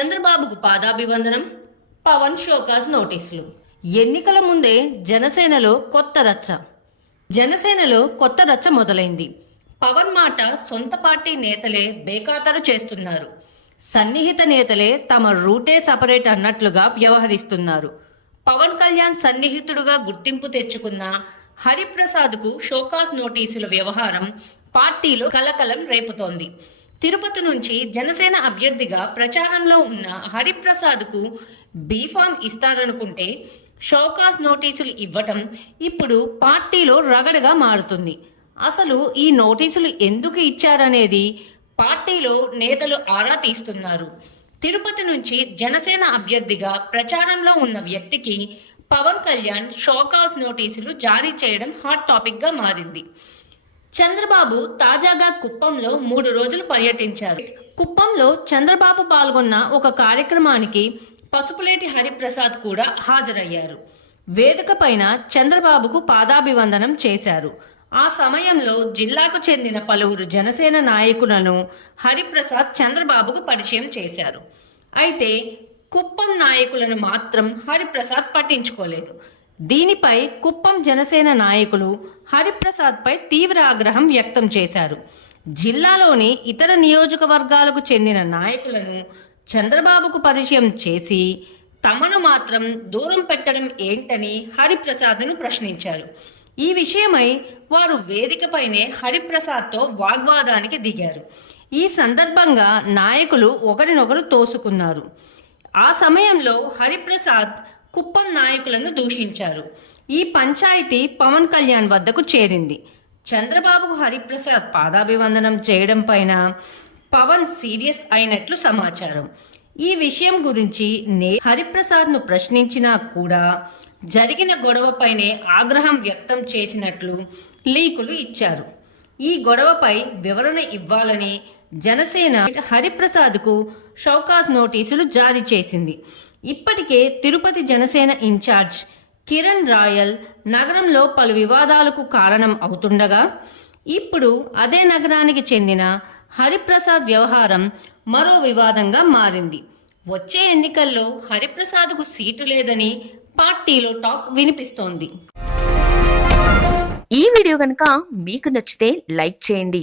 చంద్రబాబుకు పాదాభివందనం పవన్ షోకాజ్ నోటీసులు. ఎన్నికల ముందే జనసేనలో కొత్త రచ్చ. జనసేనలో కొత్త రచ్చ మొదలైంది. పవన్ మాట సొంత పార్టీ నేతలే బేఖాతరు చేస్తున్నారు. సన్నిహిత నేతలే తమ రూటే సపరేట్ అన్నట్లుగా వ్యవహరిస్తున్నారు. పవన్ కళ్యాణ్ సన్నిహితుడుగా గుర్తింపు తెచ్చుకున్న హరిప్రసాద్కు షోకాస్ నోటీసుల వ్యవహారం పార్టీలో కలకలం రేపుతోంది. తిరుపతి నుంచి జనసేన అభ్యర్థిగా ప్రచారంలో ఉన్న హరిప్రసాద్కు బీఫామ్ ఇస్తారనుకుంటే షోకాస్ నోటీసులు ఇవ్వటం ఇప్పుడు పార్టీలో రగడగా మారుతుంది. అసలు ఈ నోటీసులు ఎందుకు ఇచ్చారనేది పార్టీలో నేతలు ఆరా తీస్తున్నారు. తిరుపతి నుంచి జనసేన అభ్యర్థిగా ప్రచారంలో ఉన్న వ్యక్తికి పవన్ కళ్యాణ్ షోకాస్ నోటీసులు జారీ చేయడం హాట్ టాపిక్గా మారింది. చంద్రబాబు తాజాగా కుప్పంలో మూడు రోజులు పర్యటించారు. కుప్పంలో చంద్రబాబు పాల్గొన్న ఒక కార్యక్రమానికి పసుపులేటి హరిప్రసాద్ కూడా హాజరయ్యారు. వేదిక పైన చంద్రబాబుకు పాదాభివందనం చేశారు. ఆ సమయంలో జిల్లాకు చెందిన పలువురు జనసేన నాయకులను హరిప్రసాద్ చంద్రబాబుకు పరిచయం చేశారు. అయితే కుప్పం నాయకులను మాత్రం హరిప్రసాద్ పట్టించుకోలేదు. దీనిపై కుప్పం జనసేన నాయకులు హరిప్రసాద్పై తీవ్ర ఆగ్రహం వ్యక్తం చేశారు. జిల్లాలోని ఇతర నియోజకవర్గాలకు చెందిన నాయకులను చంద్రబాబుకు పరిచయం చేసి తమను మాత్రం దూరం పెట్టడం ఏంటని హరిప్రసాద్ను ప్రశ్నించారు. ఈ విషయమై వారు వేదికపైనే హరిప్రసాద్తో వాగ్వాదానికి దిగారు. ఈ సందర్భంగా నాయకులు ఒకరినొకరు తోసుకున్నారు. ఆ సమయంలో హరిప్రసాద్ కుప్పం నాయకులను దూషించారు. ఈ పంచాయతీ పవన్ కళ్యాణ్ వద్దకు చేరింది. చంద్రబాబుకు హరిప్రసాద్ పాదాభివందనం చేయడం పైన పవన్ సీరియస్ అయినట్లు సమాచారం. ఈ విషయం గురించి నే హరిప్రసాద్ను ప్రశ్నించినా కూడా జరిగిన గొడవపైనే ఆగ్రహం వ్యక్తం చేసినట్లు లీకులు ఇచ్చారు. ఈ గొడవపై వివరణ ఇవ్వాలని జనసేన హరిప్రసాద్కు షౌకాస్ నోటీసులు జారీ చేసింది. ఇప్పటికే తిరుపతి జనసేన ఇన్ఛార్జ్ కిరణ్ రాయల్ నగరంలో పలు వివాదాలకు కారణం అవుతుండగా ఇప్పుడు అదే నగరానికి చెందిన హరిప్రసాద్ వ్యవహారం మరో వివాదంగా మారింది. వచ్చే ఎన్నికల్లో హరిప్రసాద్కు సీటు లేదని పార్టీలో టాక్ వినిపిస్తోంది. ఈ వీడియో కనుక మీకు నచ్చితే లైక్ చేయండి.